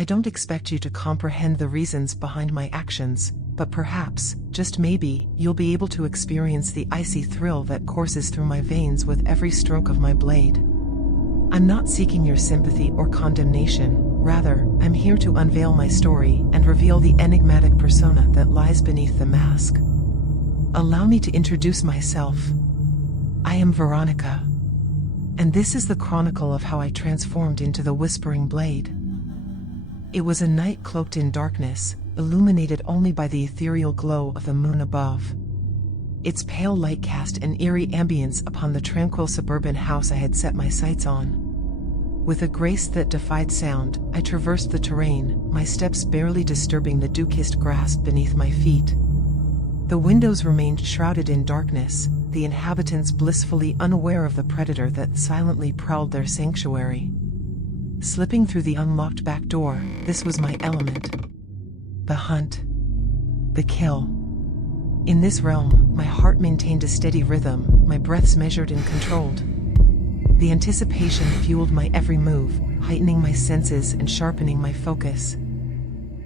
I don't expect you to comprehend the reasons behind my actions, but perhaps, just maybe, you'll be able to experience the icy thrill that courses through my veins with every stroke of my blade. I'm not seeking your sympathy or condemnation, rather, I'm here to unveil my story and reveal the enigmatic persona that lies beneath the mask. Allow me to introduce myself. I am Veronica. And this is the chronicle of how I transformed into the Whispering Blade. It was a night cloaked in darkness, illuminated only by the ethereal glow of the moon above. Its pale light cast an eerie ambience upon the tranquil suburban house I had set my sights on. With a grace that defied sound, I traversed the terrain, my steps barely disturbing the dew-kissed grass beneath my feet. The windows remained shrouded in darkness, the inhabitants blissfully unaware of the predator that silently prowled their sanctuary. Slipping through the unlocked back door, this was my element. The hunt. The kill. In this realm, my heart maintained a steady rhythm, my breaths measured and controlled. The anticipation fueled my every move, heightening my senses and sharpening my focus.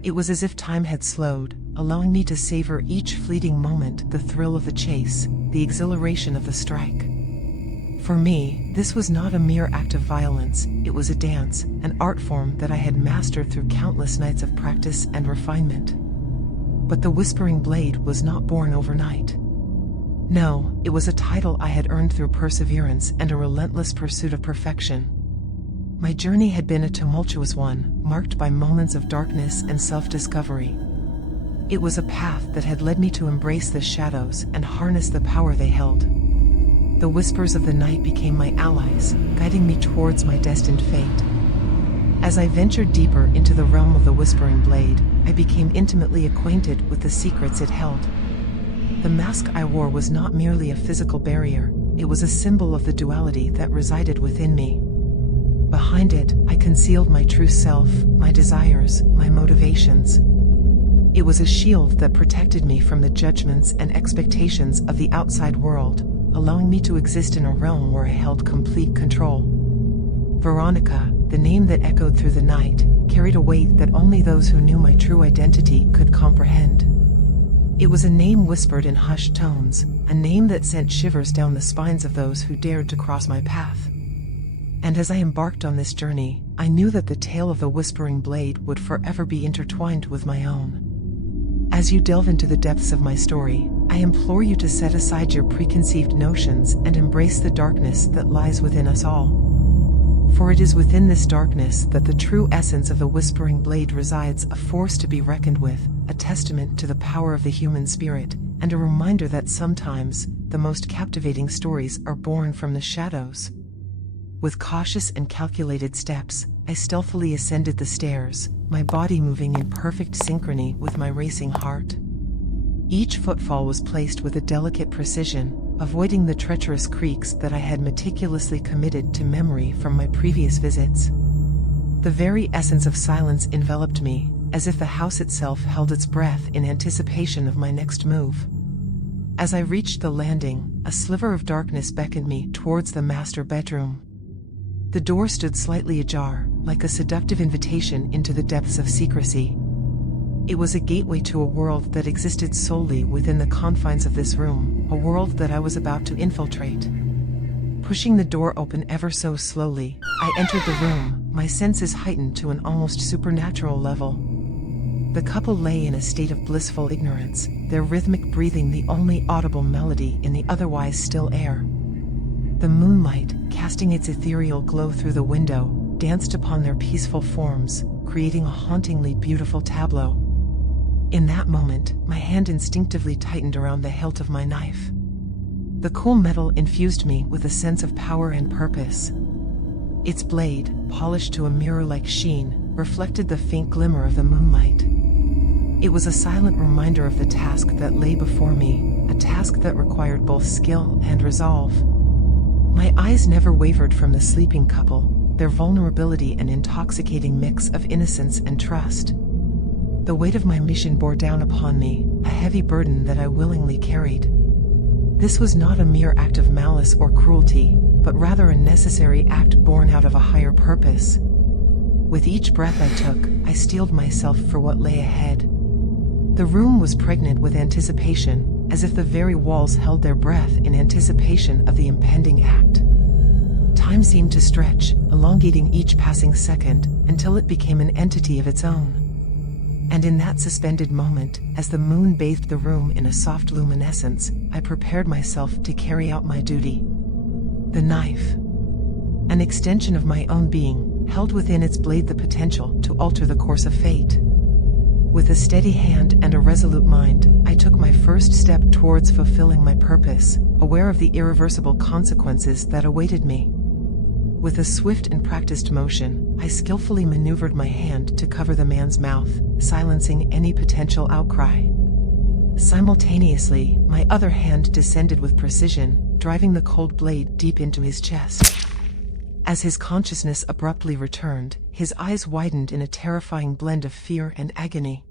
It was as if time had slowed, allowing me to savor each fleeting moment, the thrill of the chase, the exhilaration of the strike. For me, this was not a mere act of violence, it was a dance, an art form that I had mastered through countless nights of practice and refinement. But the Whispering Blade was not born overnight. No, it was a title I had earned through perseverance and a relentless pursuit of perfection. My journey had been a tumultuous one, marked by moments of darkness and self-discovery. It was a path that had led me to embrace the shadows and harness the power they held. The whispers of the night became my allies, guiding me towards my destined fate. As I ventured deeper into the realm of the Whispering Blade, I became intimately acquainted with the secrets it held. The mask I wore was not merely a physical barrier, it was a symbol of the duality that resided within me. Behind it, I concealed my true self, my desires, my motivations. It was a shield that protected me from the judgments and expectations of the outside world, allowing me to exist in a realm where I held complete control. Veronica, the name that echoed through the night, carried a weight that only those who knew my true identity could comprehend. It was a name whispered in hushed tones, a name that sent shivers down the spines of those who dared to cross my path. And as I embarked on this journey, I knew that the tale of the Whispering Blade would forever be intertwined with my own. As you delve into the depths of my story, I implore you to set aside your preconceived notions and embrace the darkness that lies within us all. For it is within this darkness that the true essence of the Whispering Blade resides, a force to be reckoned with, a testament to the power of the human spirit, and a reminder that sometimes, the most captivating stories are born from the shadows. With cautious and calculated steps, I stealthily ascended the stairs, my body moving in perfect synchrony with my racing heart. Each footfall was placed with a delicate precision, avoiding the treacherous creaks that I had meticulously committed to memory from my previous visits. The very essence of silence enveloped me, as if the house itself held its breath in anticipation of my next move. As I reached the landing, a sliver of darkness beckoned me towards the master bedroom. The door stood slightly ajar, like a seductive invitation into the depths of secrecy. It was a gateway to a world that existed solely within the confines of this room, a world that I was about to infiltrate. Pushing the door open ever so slowly, I entered the room, my senses heightened to an almost supernatural level. The couple lay in a state of blissful ignorance, their rhythmic breathing the only audible melody in the otherwise still air. The moonlight, casting its ethereal glow through the window, danced upon their peaceful forms, creating a hauntingly beautiful tableau. In that moment, my hand instinctively tightened around the hilt of my knife. The cool metal infused me with a sense of power and purpose. Its blade, polished to a mirror-like sheen, reflected the faint glimmer of the moonlight. It was a silent reminder of the task that lay before me, a task that required both skill and resolve. My eyes never wavered from the sleeping couple, their vulnerability an intoxicating mix of innocence and trust. The weight of my mission bore down upon me, a heavy burden that I willingly carried. This was not a mere act of malice or cruelty, but rather a necessary act born out of a higher purpose. With each breath I took, I steeled myself for what lay ahead. The room was pregnant with anticipation, as if the very walls held their breath in anticipation of the impending act. Time seemed to stretch, elongating each passing second, until it became an entity of its own. And in that suspended moment, as the moon bathed the room in a soft luminescence, I prepared myself to carry out my duty. The knife, an extension of my own being, held within its blade the potential to alter the course of fate. With a steady hand and a resolute mind, I took my first step towards fulfilling my purpose, aware of the irreversible consequences that awaited me. With a swift and practiced motion, I skillfully maneuvered my hand to cover the man's mouth, silencing any potential outcry. Simultaneously, my other hand descended with precision, driving the cold blade deep into his chest. As his consciousness abruptly returned, his eyes widened in a terrifying blend of fear and agony.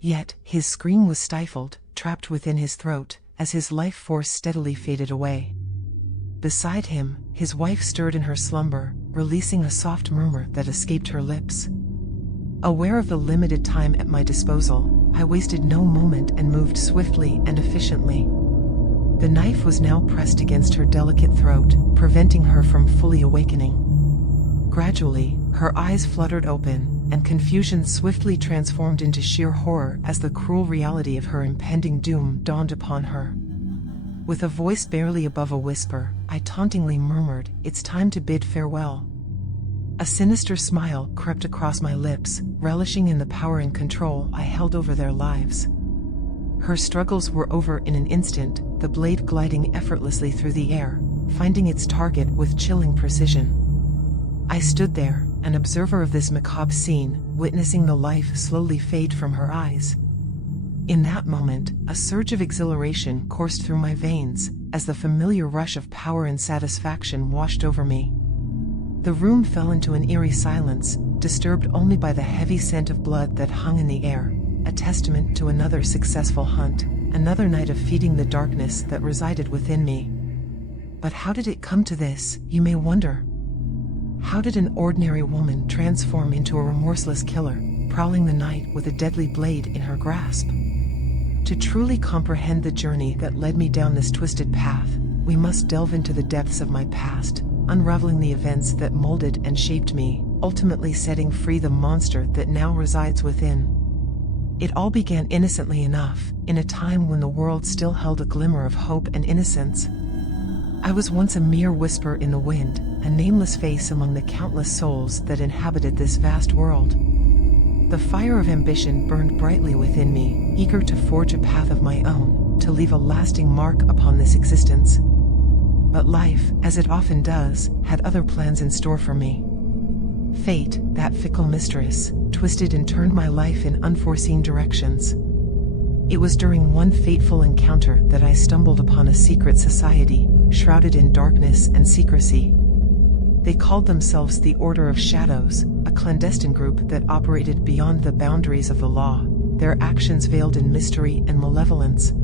Yet, his scream was stifled, trapped within his throat, as his life force steadily faded away. Beside him, his wife stirred in her slumber, releasing a soft murmur that escaped her lips. Aware of the limited time at my disposal, I wasted no moment and moved swiftly and efficiently. The knife was now pressed against her delicate throat, preventing her from fully awakening. Gradually, her eyes fluttered open, and confusion swiftly transformed into sheer horror as the cruel reality of her impending doom dawned upon her. With a voice barely above a whisper, I tauntingly murmured, "It's time to bid farewell." A sinister smile crept across my lips, relishing in the power and control I held over their lives. Her struggles were over in an instant, the blade gliding effortlessly through the air, finding its target with chilling precision. I stood there, an observer of this macabre scene, witnessing the life slowly fade from her eyes. In that moment, a surge of exhilaration coursed through my veins, as the familiar rush of power and satisfaction washed over me. The room fell into an eerie silence, disturbed only by the heavy scent of blood that hung in the air, a testament to another successful hunt, another night of feeding the darkness that resided within me. But how did it come to this, you may wonder? How did an ordinary woman transform into a remorseless killer, prowling the night with a deadly blade in her grasp? To truly comprehend the journey that led me down this twisted path, we must delve into the depths of my past, unraveling the events that molded and shaped me, ultimately setting free the monster that now resides within. It all began innocently enough, in a time when the world still held a glimmer of hope and innocence. I was once a mere whisper in the wind, a nameless face among the countless souls that inhabited this vast world. The fire of ambition burned brightly within me, eager to forge a path of my own, to leave a lasting mark upon this existence. But life, as it often does, had other plans in store for me. Fate, that fickle mistress, twisted and turned my life in unforeseen directions. It was during one fateful encounter that I stumbled upon a secret society, shrouded in darkness and secrecy. They called themselves the Order of Shadows, a clandestine group that operated beyond the boundaries of the law, their actions veiled in mystery and malevolence.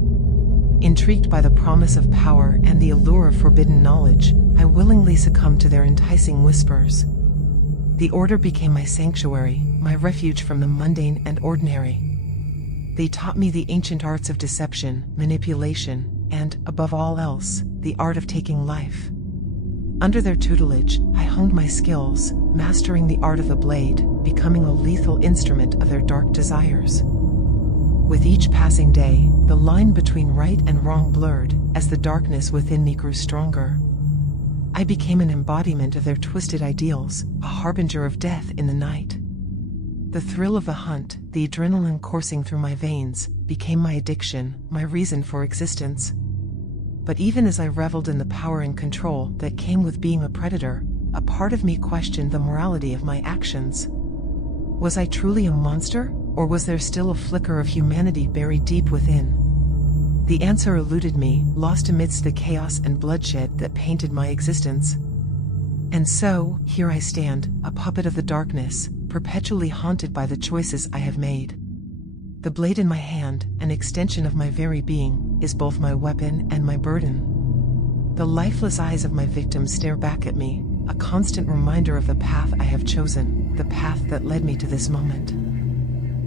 Intrigued by the promise of power and the allure of forbidden knowledge, I willingly succumbed to their enticing whispers. The Order became my sanctuary, my refuge from the mundane and ordinary. They taught me the ancient arts of deception, manipulation, and, above all else, the art of taking life. Under their tutelage, I honed my skills, mastering the art of the blade, becoming a lethal instrument of their dark desires. With each passing day, the line between right and wrong blurred, as the darkness within me grew stronger. I became an embodiment of their twisted ideals, a harbinger of death in the night. The thrill of the hunt, the adrenaline coursing through my veins, became my addiction, my reason for existence. But even as I reveled in the power and control that came with being a predator, a part of me questioned the morality of my actions. Was I truly a monster, or was there still a flicker of humanity buried deep within? The answer eluded me, lost amidst the chaos and bloodshed that painted my existence. And so, here I stand, a puppet of the darkness, perpetually haunted by the choices I have made. The blade in my hand, an extension of my very being, is both my weapon and my burden. The lifeless eyes of my victims stare back at me, a constant reminder of the path I have chosen. the path that led me to this moment.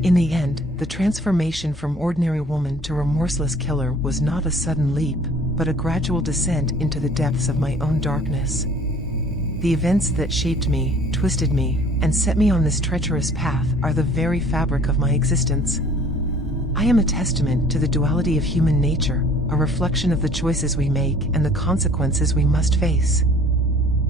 In the end, the transformation from ordinary woman to remorseless killer was not a sudden leap, but a gradual descent into the depths of my own darkness. The events that shaped me, twisted me, and set me on this treacherous path are the very fabric of my existence. I am a testament to the duality of human nature, a reflection of the choices we make and the consequences we must face.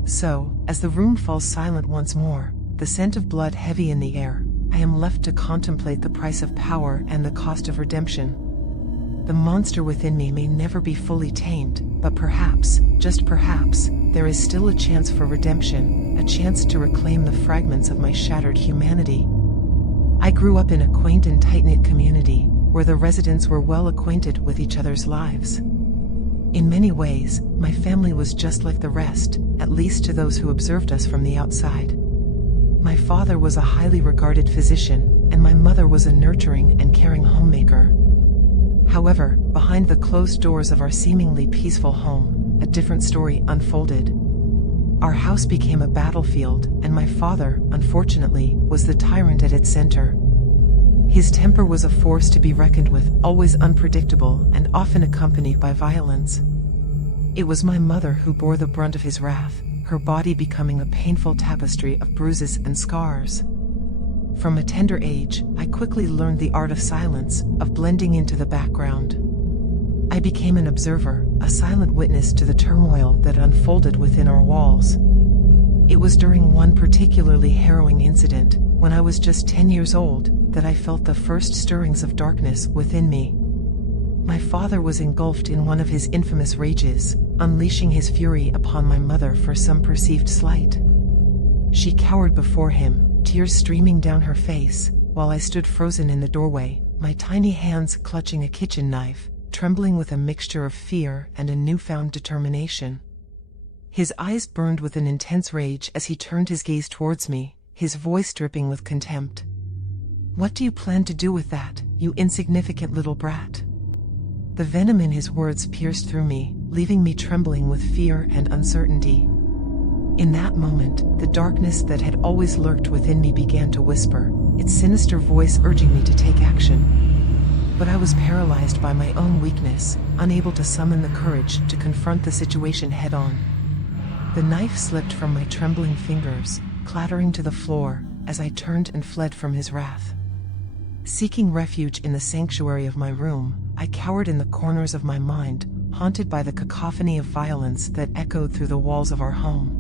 So, as the room falls silent once more, the scent of blood heavy in the air, I am left to contemplate the price of power and the cost of redemption. The monster within me may never be fully tamed, but perhaps, just perhaps, there is still a chance for redemption, a chance to reclaim the fragments of my shattered humanity. I grew up in a quaint and tight-knit community, where the residents were well acquainted with each other's lives. In many ways, my family was just like the rest, at least to those who observed us from the outside. My father was a highly regarded physician, and my mother was a nurturing and caring homemaker. However, behind the closed doors of our seemingly peaceful home, a different story unfolded. Our house became a battlefield, and my father, unfortunately, was the tyrant at its center. His temper was a force to be reckoned with, always unpredictable and often accompanied by violence. It was my mother who bore the brunt of his wrath, her body becoming a painful tapestry of bruises and scars. From a tender age, I quickly learned the art of silence, of blending into the background. I became an observer, a silent witness to the turmoil that unfolded within our walls. It was during one particularly harrowing incident, when I was just 10 years old, that I felt the first stirrings of darkness within me. My father was engulfed in one of his infamous rages, unleashing his fury upon my mother for some perceived slight. She cowered before him, tears streaming down her face, while I stood frozen in the doorway, my tiny hands clutching a kitchen knife, trembling with a mixture of fear and a newfound determination. His eyes burned with an intense rage as he turned his gaze towards me, his voice dripping with contempt. "What do you plan to do with that, you insignificant little brat?" The venom in his words pierced through me, leaving me trembling with fear and uncertainty. In that moment, the darkness that had always lurked within me began to whisper, its sinister voice urging me to take action. But I was paralyzed by my own weakness, unable to summon the courage to confront the situation head-on. The knife slipped from my trembling fingers, clattering to the floor, as I turned and fled from his wrath. Seeking refuge in the sanctuary of my room, I cowered in the corners of my mind, haunted by the cacophony of violence that echoed through the walls of our home.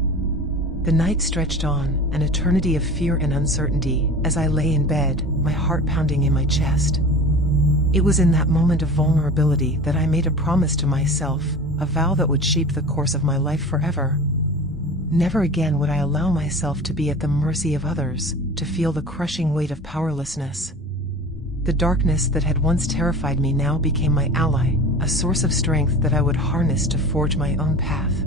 The night stretched on, an eternity of fear and uncertainty, as I lay in bed, my heart pounding in my chest. It was in that moment of vulnerability that I made a promise to myself, a vow that would shape the course of my life forever. Never again would I allow myself to be at the mercy of others, to feel the crushing weight of powerlessness. The darkness that had once terrified me now became my ally, a source of strength that I would harness to forge my own path.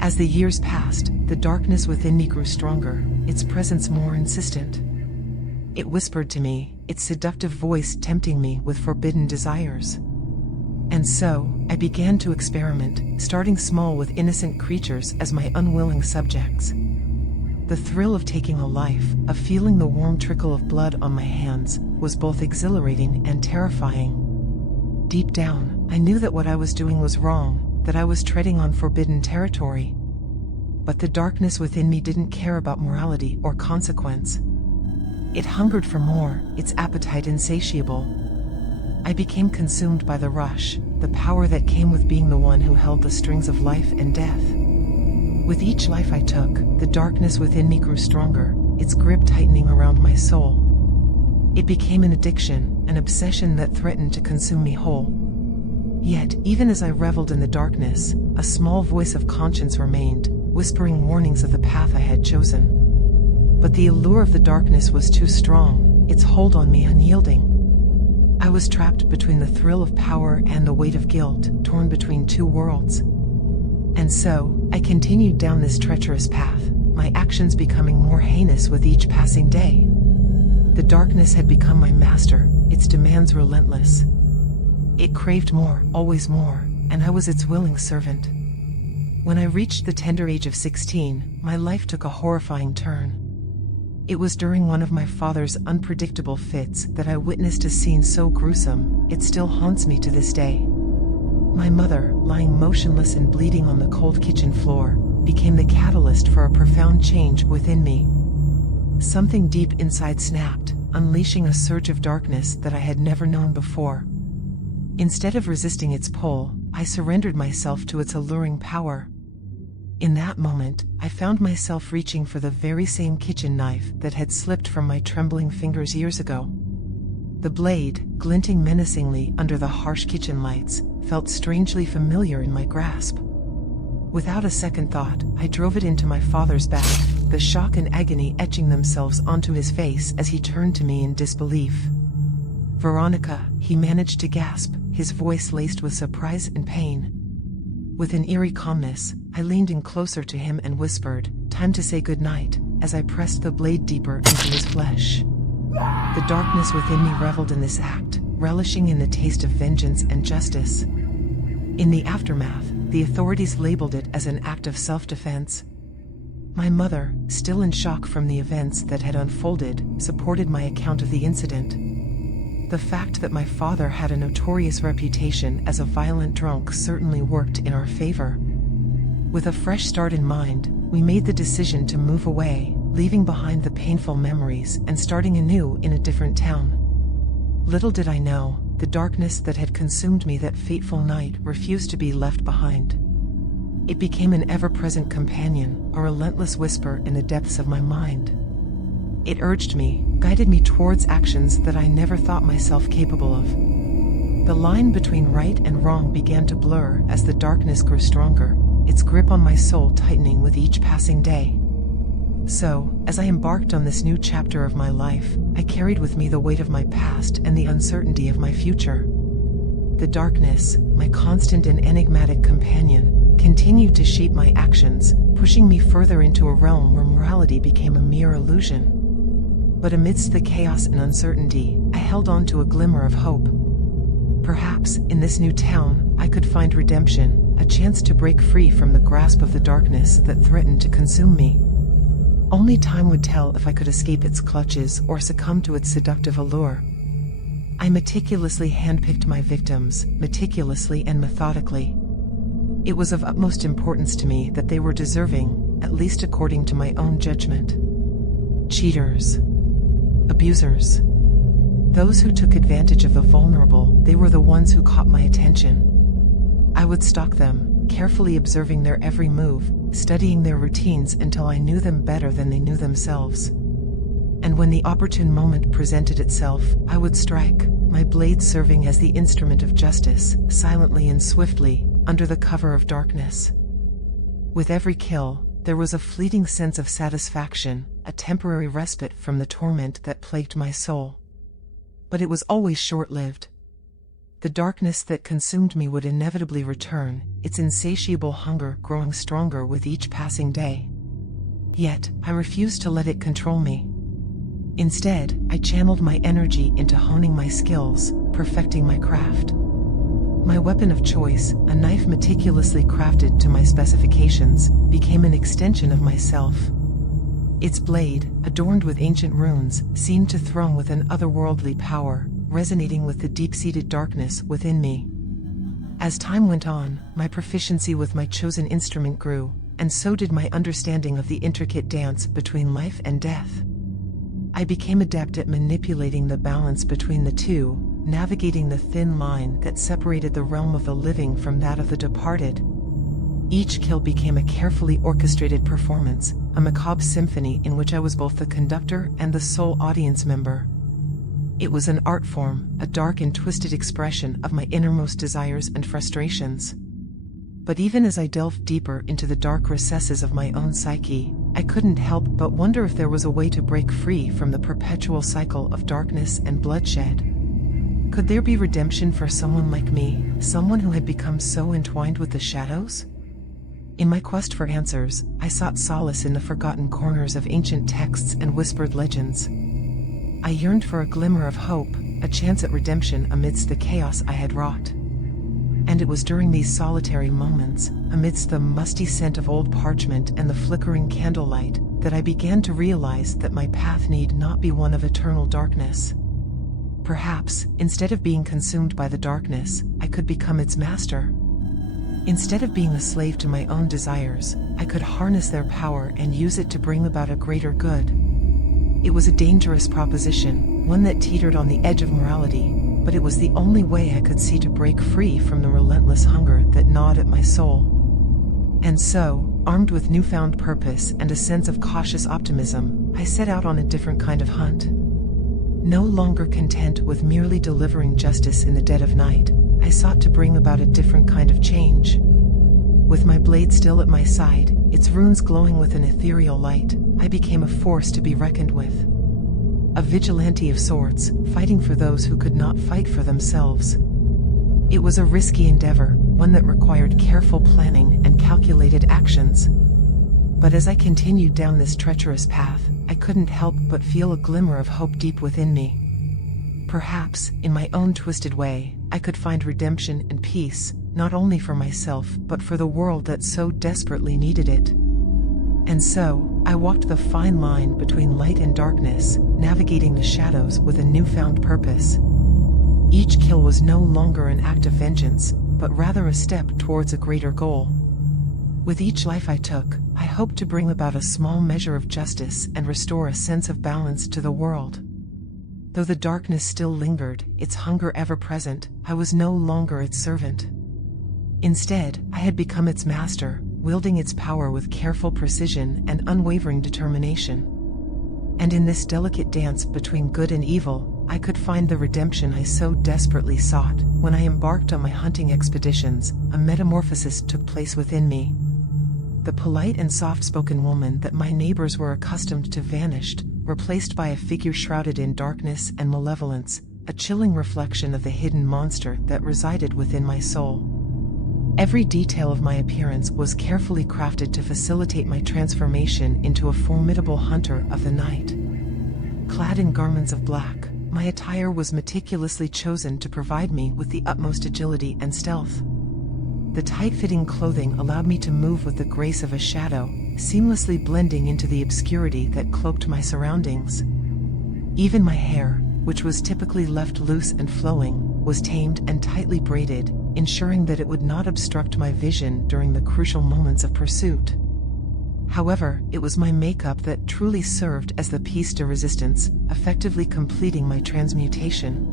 As the years passed, the darkness within me grew stronger, its presence more insistent. It whispered to me, its seductive voice tempting me with forbidden desires. And so, I began to experiment, starting small with innocent creatures as my unwilling subjects. The thrill of taking a life, of feeling the warm trickle of blood on my hands, was both exhilarating and terrifying. Deep down, I knew that what I was doing was wrong, that I was treading on forbidden territory. But the darkness within me didn't care about morality or consequence. It hungered for more, its appetite insatiable. I became consumed by the rush, the power that came with being the one who held the strings of life and death. With each life I took, the darkness within me grew stronger, its grip tightening around my soul. It became an addiction, an obsession that threatened to consume me whole. Yet, even as I reveled in the darkness, a small voice of conscience remained, whispering warnings of the path I had chosen. But the allure of the darkness was too strong, its hold on me unyielding. I was trapped between the thrill of power and the weight of guilt, torn between two worlds. And so, I continued down this treacherous path, my actions becoming more heinous with each passing day. The darkness had become my master, its demands relentless. It craved more, always more, and I was its willing servant. When I reached the tender age of 16, my life took a horrifying turn. It was during one of my father's unpredictable fits that I witnessed a scene so gruesome, it still haunts me to this day. My mother, lying motionless and bleeding on the cold kitchen floor, became the catalyst for a profound change within me. Something deep inside snapped, unleashing a surge of darkness that I had never known before. Instead of resisting its pull, I surrendered myself to its alluring power. In that moment, I found myself reaching for the very same kitchen knife that had slipped from my trembling fingers years ago. The blade, glinting menacingly under the harsh kitchen lights, felt strangely familiar in my grasp. Without a second thought, I drove it into my father's back, the shock and agony etching themselves onto his face as he turned to me in disbelief. "Veronica," he managed to gasp, his voice laced with surprise and pain. With an eerie calmness, I leaned in closer to him and whispered, "Time to say goodnight," as I pressed the blade deeper into his flesh. The darkness within me reveled in this act, relishing in the taste of vengeance and justice. In the aftermath, the authorities labeled it as an act of self-defense. My mother, still in shock from the events that had unfolded, supported my account of the incident. The fact that my father had a notorious reputation as a violent drunk certainly worked in our favor. With a fresh start in mind, we made the decision to move away, leaving behind the painful memories and starting anew in a different town. Little did I know, the darkness that had consumed me that fateful night refused to be left behind. It became an ever-present companion, a relentless whisper in the depths of my mind. It urged me, guided me towards actions that I never thought myself capable of. The line between right and wrong began to blur as the darkness grew stronger, its grip on my soul tightening with each passing day. So, as I embarked on this new chapter of my life, I carried with me the weight of my past and the uncertainty of my future. The darkness, my constant and enigmatic companion, continued to shape my actions, pushing me further into a realm where morality became a mere illusion. But amidst the chaos and uncertainty, I held on to a glimmer of hope. Perhaps, in this new town, I could find redemption, a chance to break free from the grasp of the darkness that threatened to consume me. Only time would tell if I could escape its clutches or succumb to its seductive allure. I meticulously handpicked my victims, meticulously and methodically. It was of utmost importance to me that they were deserving, at least according to my own judgment. Cheaters. Abusers. Those who took advantage of the vulnerable, they were the ones who caught my attention. I would stalk them, carefully observing their every move, studying their routines until I knew them better than they knew themselves. And when the opportune moment presented itself, I would strike, my blade serving as the instrument of justice, silently and swiftly, under the cover of darkness. With every kill, there was a fleeting sense of satisfaction, a temporary respite from the torment that plagued my soul. But it was always short-lived. The darkness that consumed me would inevitably return, its insatiable hunger growing stronger with each passing day. Yet, I refused to let it control me. Instead, I channeled my energy into honing my skills, perfecting my craft. My weapon of choice, a knife meticulously crafted to my specifications, became an extension of myself. Its blade, adorned with ancient runes, seemed to throng with an otherworldly power, resonating with the deep-seated darkness within me. As time went on, my proficiency with my chosen instrument grew, and so did my understanding of the intricate dance between life and death. I became adept at manipulating the balance between the two, navigating the thin line that separated the realm of the living from that of the departed. Each kill became a carefully orchestrated performance, a macabre symphony in which I was both the conductor and the sole audience member. It was an art form, a dark and twisted expression of my innermost desires and frustrations. But even as I delved deeper into the dark recesses of my own psyche, I couldn't help but wonder if there was a way to break free from the perpetual cycle of darkness and bloodshed. Could there be redemption for someone like me, someone who had become so entwined with the shadows? In my quest for answers, I sought solace in the forgotten corners of ancient texts and whispered legends. I yearned for a glimmer of hope, a chance at redemption amidst the chaos I had wrought. And it was during these solitary moments, amidst the musty scent of old parchment and the flickering candlelight, that I began to realize that my path need not be one of eternal darkness. Perhaps, instead of being consumed by the darkness, I could become its master. Instead of being a slave to my own desires, I could harness their power and use it to bring about a greater good. It was a dangerous proposition, one that teetered on the edge of morality, but it was the only way I could see to break free from the relentless hunger that gnawed at my soul. And so, armed with newfound purpose and a sense of cautious optimism, I set out on a different kind of hunt. No longer content with merely delivering justice in the dead of night, I sought to bring about a different kind of change. With my blade still at my side, its runes glowing with an ethereal light, I became a force to be reckoned with. A vigilante of sorts, fighting for those who could not fight for themselves. It was a risky endeavor, one that required careful planning and calculated actions. But as I continued down this treacherous path, I couldn't help but feel a glimmer of hope deep within me. Perhaps, in my own twisted way, I could find redemption and peace, not only for myself but for the world that so desperately needed it. And so, I walked the fine line between light and darkness, navigating the shadows with a newfound purpose. Each kill was no longer an act of vengeance, but rather a step towards a greater goal. With each life I took, I hoped to bring about a small measure of justice and restore a sense of balance to the world. Though the darkness still lingered, its hunger ever present, I was no longer its servant. Instead, I had become its master, wielding its power with careful precision and unwavering determination. And in this delicate dance between good and evil, I could find the redemption I so desperately sought. When I embarked on my hunting expeditions, a metamorphosis took place within me. The polite and soft-spoken woman that my neighbors were accustomed to vanished, replaced by a figure shrouded in darkness and malevolence, a chilling reflection of the hidden monster that resided within my soul. Every detail of my appearance was carefully crafted to facilitate my transformation into a formidable hunter of the night. Clad in garments of black, my attire was meticulously chosen to provide me with the utmost agility and stealth. The tight-fitting clothing allowed me to move with the grace of a shadow, seamlessly blending into the obscurity that cloaked my surroundings. Even my hair, which was typically left loose and flowing, was tamed and tightly braided, ensuring that it would not obstruct my vision during the crucial moments of pursuit. However, it was my makeup that truly served as the piece de resistance, effectively completing my transmutation.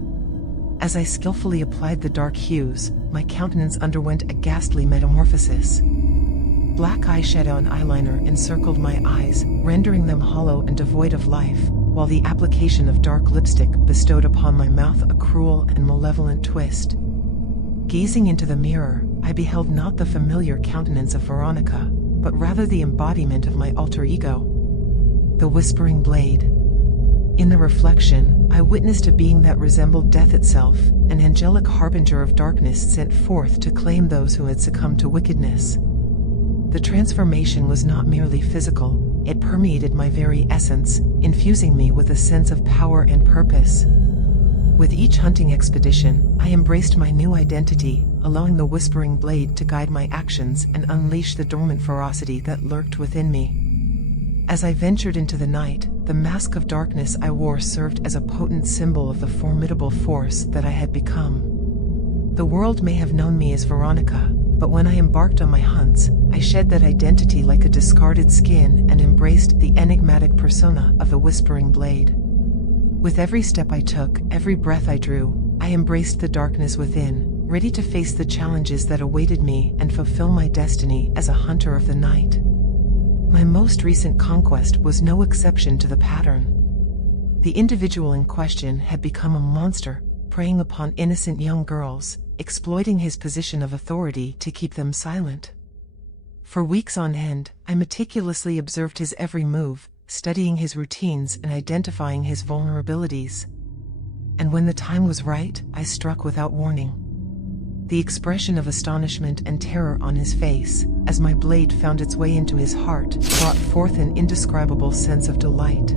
As I skillfully applied the dark hues, my countenance underwent a ghastly metamorphosis. Black eyeshadow and eyeliner encircled my eyes, rendering them hollow and devoid of life, while the application of dark lipstick bestowed upon my mouth a cruel and malevolent twist. Gazing into the mirror, I beheld not the familiar countenance of Veronica, but rather the embodiment of my alter ego, the Whispering Blade. In the reflection, I witnessed a being that resembled death itself, an angelic harbinger of darkness sent forth to claim those who had succumbed to wickedness. The transformation was not merely physical, it permeated my very essence, infusing me with a sense of power and purpose. With each hunting expedition, I embraced my new identity, allowing the Whispering Blade to guide my actions and unleash the dormant ferocity that lurked within me. As I ventured into the night, the mask of darkness I wore served as a potent symbol of the formidable force that I had become. The world may have known me as Veronica, but when I embarked on my hunts, I shed that identity like a discarded skin and embraced the enigmatic persona of the Whispering Blade. With every step I took, every breath I drew, I embraced the darkness within, ready to face the challenges that awaited me and fulfill my destiny as a hunter of the night. My most recent conquest was no exception to the pattern. The individual in question had become a monster, preying upon innocent young girls, exploiting his position of authority to keep them silent. For weeks on end, I meticulously observed his every move, studying his routines and identifying his vulnerabilities. And when the time was right, I struck without warning. The expression of astonishment and terror on his face, as my blade found its way into his heart, brought forth an indescribable sense of delight.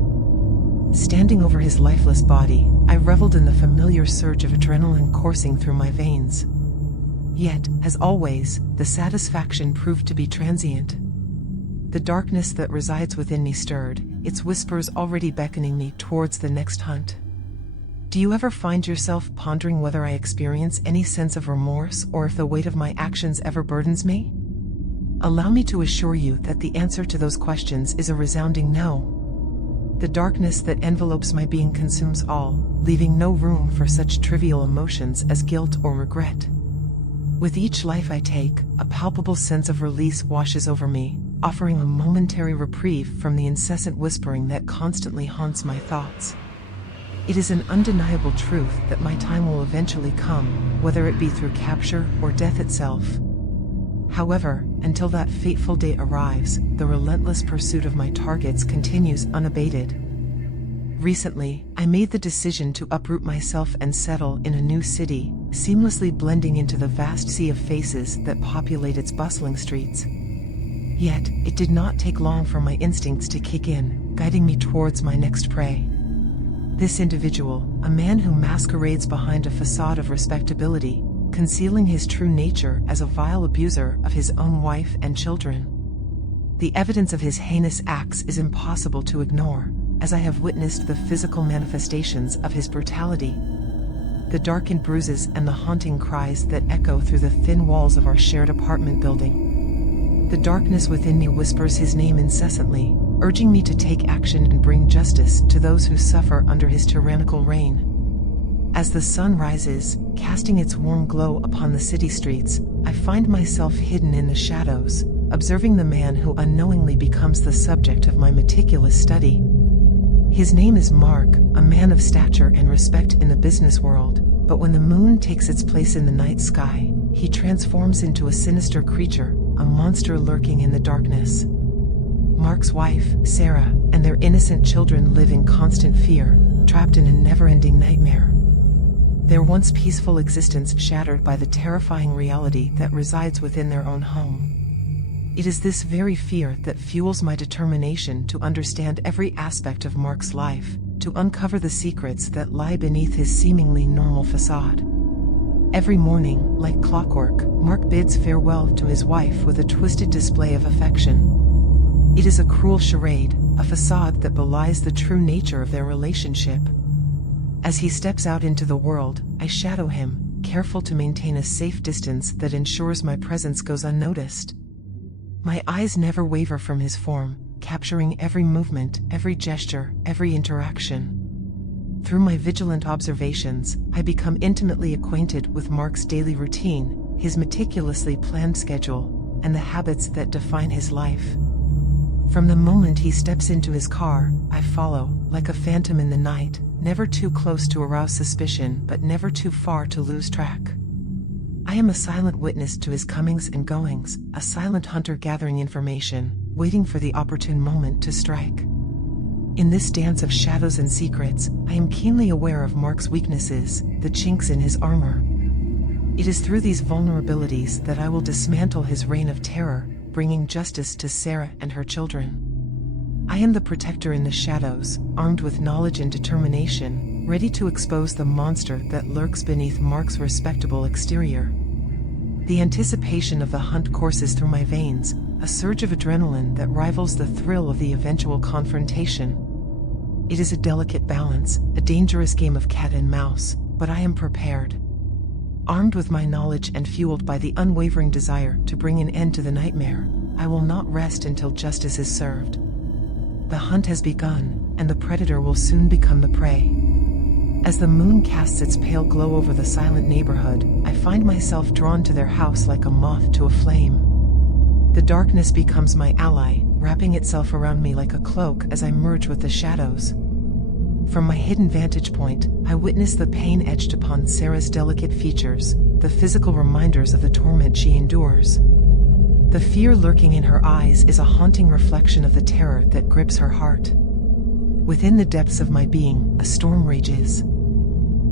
Standing over his lifeless body, I reveled in the familiar surge of adrenaline coursing through my veins. Yet, as always, the satisfaction proved to be transient. The darkness that resides within me stirred, its whispers already beckoning me towards the next hunt. Do you ever find yourself pondering whether I experience any sense of remorse or if the weight of my actions ever burdens me? Allow me to assure you that the answer to those questions is a resounding no. The darkness that envelopes my being consumes all, leaving no room for such trivial emotions as guilt or regret. With each life I take, a palpable sense of release washes over me, offering a momentary reprieve from the incessant whispering that constantly haunts my thoughts. It is an undeniable truth that my time will eventually come, whether it be through capture or death itself. However, until that fateful day arrives, the relentless pursuit of my targets continues unabated. Recently, I made the decision to uproot myself and settle in a new city, seamlessly blending into the vast sea of faces that populate its bustling streets. Yet, it did not take long for my instincts to kick in, guiding me towards my next prey. This individual, a man who masquerades behind a facade of respectability, concealing his true nature as a vile abuser of his own wife and children. The evidence of his heinous acts is impossible to ignore, as I have witnessed the physical manifestations of his brutality. The darkened bruises and the haunting cries that echo through the thin walls of our shared apartment building. The darkness within me whispers his name incessantly, urging me to take action and bring justice to those who suffer under his tyrannical reign. As the sun rises, casting its warm glow upon the city streets, I find myself hidden in the shadows, observing the man who unknowingly becomes the subject of my meticulous study. His name is Mark, a man of stature and respect in the business world, but when the moon takes its place in the night sky, he transforms into a sinister creature, a monster lurking in the darkness. Mark's wife, Sarah, and their innocent children live in constant fear, trapped in a never-ending nightmare. Their once peaceful existence shattered by the terrifying reality that resides within their own home. It is this very fear that fuels my determination to understand every aspect of Mark's life, to uncover the secrets that lie beneath his seemingly normal facade. Every morning, like clockwork, Mark bids farewell to his wife with a twisted display of affection. It is a cruel charade, a facade that belies the true nature of their relationship. As he steps out into the world, I shadow him, careful to maintain a safe distance that ensures my presence goes unnoticed. My eyes never waver from his form, capturing every movement, every gesture, every interaction. Through my vigilant observations, I become intimately acquainted with Mark's daily routine, his meticulously planned schedule, and the habits that define his life. From the moment he steps into his car, I follow, like a phantom in the night, never too close to arouse suspicion but never too far to lose track. I am a silent witness to his comings and goings, a silent hunter gathering information, waiting for the opportune moment to strike. In this dance of shadows and secrets, I am keenly aware of Mark's weaknesses, the chinks in his armor. It is through these vulnerabilities that I will dismantle his reign of terror, bringing justice to Sarah and her children. I am the protector in the shadows, armed with knowledge and determination, ready to expose the monster that lurks beneath Mark's respectable exterior. The anticipation of the hunt courses through my veins, a surge of adrenaline that rivals the thrill of the eventual confrontation. It is a delicate balance, a dangerous game of cat and mouse, but I am prepared. Armed with my knowledge and fueled by the unwavering desire to bring an end to the nightmare, I will not rest until justice is served. The hunt has begun, and the predator will soon become the prey. As the moon casts its pale glow over the silent neighborhood, I find myself drawn to their house like a moth to a flame. The darkness becomes my ally, wrapping itself around me like a cloak as I merge with the shadows. From my hidden vantage point, I witness the pain etched upon Sarah's delicate features, the physical reminders of the torment she endures. The fear lurking in her eyes is a haunting reflection of the terror that grips her heart. Within the depths of my being, a storm rages.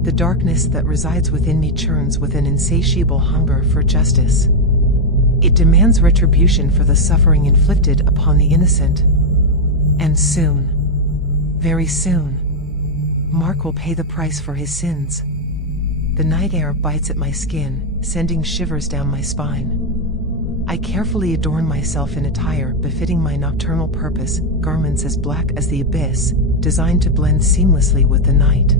The darkness that resides within me churns with an insatiable hunger for justice. It demands retribution for the suffering inflicted upon the innocent. And soon, very soon, Mark will pay the price for his sins. The night air bites at my skin, sending shivers down my spine. I carefully adorn myself in attire befitting my nocturnal purpose, garments as black as the abyss, designed to blend seamlessly with the night.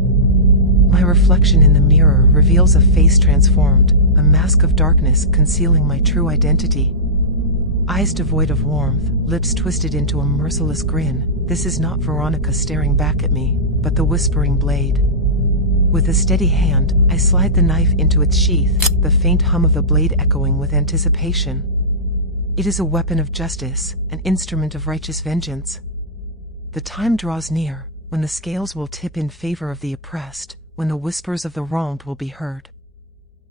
My reflection in the mirror reveals a face transformed, a mask of darkness concealing my true identity. Eyes devoid of warmth, lips twisted into a merciless grin. This is not Veronica staring back at me, but the whispering blade. With a steady hand, I slide the knife into its sheath, the faint hum of the blade echoing with anticipation. It is a weapon of justice, an instrument of righteous vengeance. The time draws near, when the scales will tip in favor of the oppressed, when the whispers of the wronged will be heard.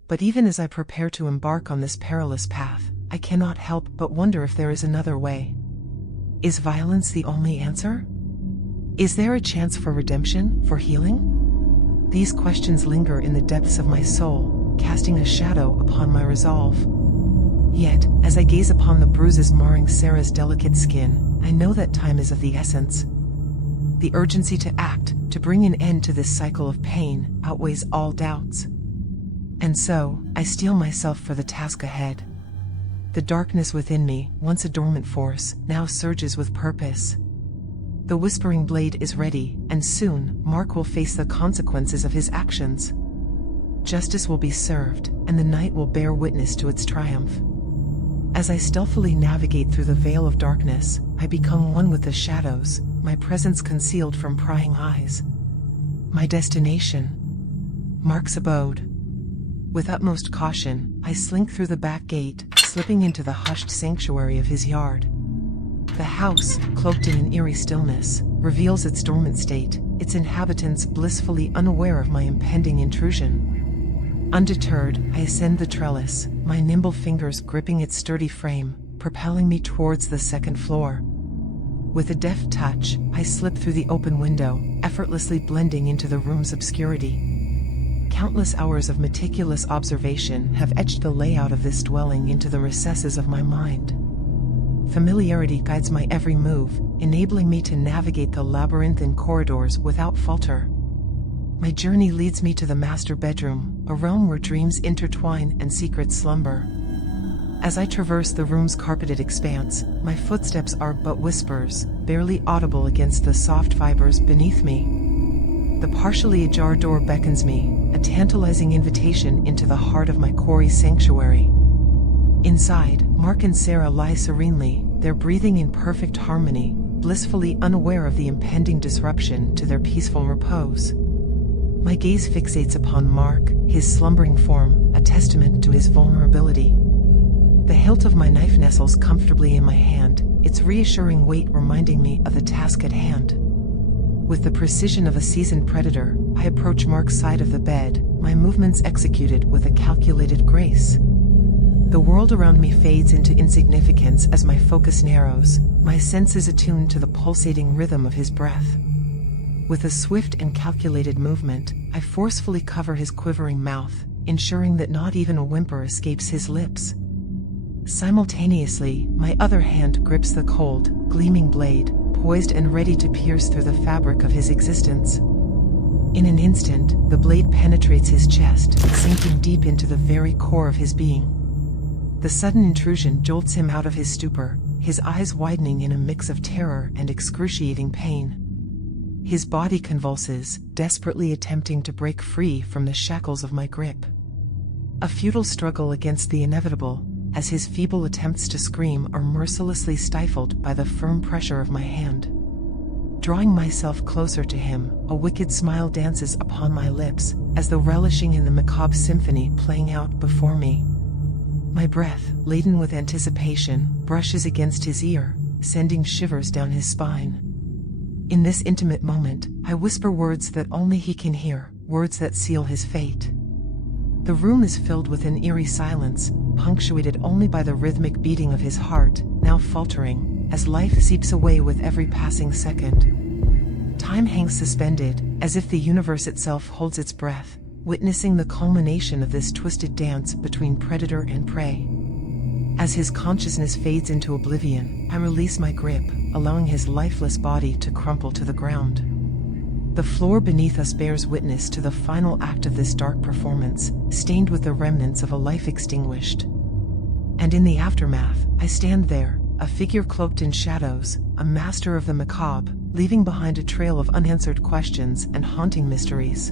But even as I prepare to embark on this perilous path, I cannot help but wonder if there is another way. Is violence the only answer? Is there a chance for redemption, for healing? These questions linger in the depths of my soul, casting a shadow upon my resolve. Yet, as I gaze upon the bruises marring Sarah's delicate skin, I know that time is of the essence. The urgency to act, to bring an end to this cycle of pain, outweighs all doubts. And so, I steel myself for the task ahead. The darkness within me, once a dormant force, now surges with purpose. The whispering blade is ready, and soon, Mark will face the consequences of his actions. Justice will be served, and the night will bear witness to its triumph. As I stealthily navigate through the veil of darkness, I become one with the shadows, my presence concealed from prying eyes. My destination: Mark's abode. With utmost caution, I slink through the back gate, slipping into the hushed sanctuary of his yard. The house, cloaked in an eerie stillness, reveals its dormant state, its inhabitants blissfully unaware of my impending intrusion. Undeterred, I ascend the trellis, my nimble fingers gripping its sturdy frame, propelling me towards the second floor. With a deft touch, I slip through the open window, effortlessly blending into the room's obscurity. Countless hours of meticulous observation have etched the layout of this dwelling into the recesses of my mind. Familiarity guides my every move, enabling me to navigate the labyrinthine corridors without falter. My journey leads me to the master bedroom, a realm where dreams intertwine and secrets slumber. As I traverse the room's carpeted expanse, my footsteps are but whispers, barely audible against the soft fibers beneath me. The partially ajar door beckons me, a tantalizing invitation into the heart of my quarry sanctuary. Inside, Mark and Sarah lie serenely, their breathing in perfect harmony, blissfully unaware of the impending disruption to their peaceful repose. My gaze fixates upon Mark, his slumbering form, a testament to his vulnerability. The hilt of my knife nestles comfortably in my hand, its reassuring weight reminding me of the task at hand. With the precision of a seasoned predator, I approach Mark's side of the bed, my movements executed with a calculated grace. The world around me fades into insignificance as my focus narrows, my senses attuned to the pulsating rhythm of his breath. With a swift and calculated movement, I forcefully cover his quivering mouth, ensuring that not even a whimper escapes his lips. Simultaneously, my other hand grips the cold, gleaming blade, poised and ready to pierce through the fabric of his existence. In an instant, the blade penetrates his chest, sinking deep into the very core of his being. The sudden intrusion jolts him out of his stupor, his eyes widening in a mix of terror and excruciating pain. His body convulses, desperately attempting to break free from the shackles of my grip. A futile struggle against the inevitable, as his feeble attempts to scream are mercilessly stifled by the firm pressure of my hand. Drawing myself closer to him, a wicked smile dances upon my lips, as though relishing in the macabre symphony playing out before me. My breath, laden with anticipation, brushes against his ear, sending shivers down his spine. In this intimate moment, I whisper words that only he can hear, words that seal his fate. The room is filled with an eerie silence, punctuated only by the rhythmic beating of his heart, now faltering, as life seeps away with every passing second. Time hangs suspended, as if the universe itself holds its breath, witnessing the culmination of this twisted dance between predator and prey. As his consciousness fades into oblivion, I release my grip, allowing his lifeless body to crumple to the ground. The floor beneath us bears witness to the final act of this dark performance, stained with the remnants of a life extinguished. And in the aftermath, I stand there, a figure cloaked in shadows, a master of the macabre, leaving behind a trail of unanswered questions and haunting mysteries.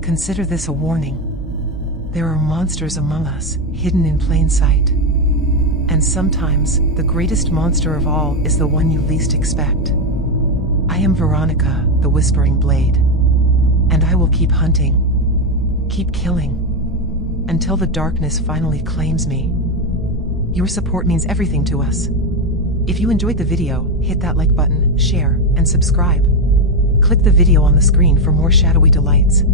Consider this a warning. There are monsters among us, hidden in plain sight. And sometimes, the greatest monster of all is the one you least expect. I am Veronica, the Whispering Blade. And I will keep hunting, keep killing, until the darkness finally claims me. Your support means everything to us. If you enjoyed the video, hit that like button, share, and subscribe. Click the video on the screen for more shadowy delights.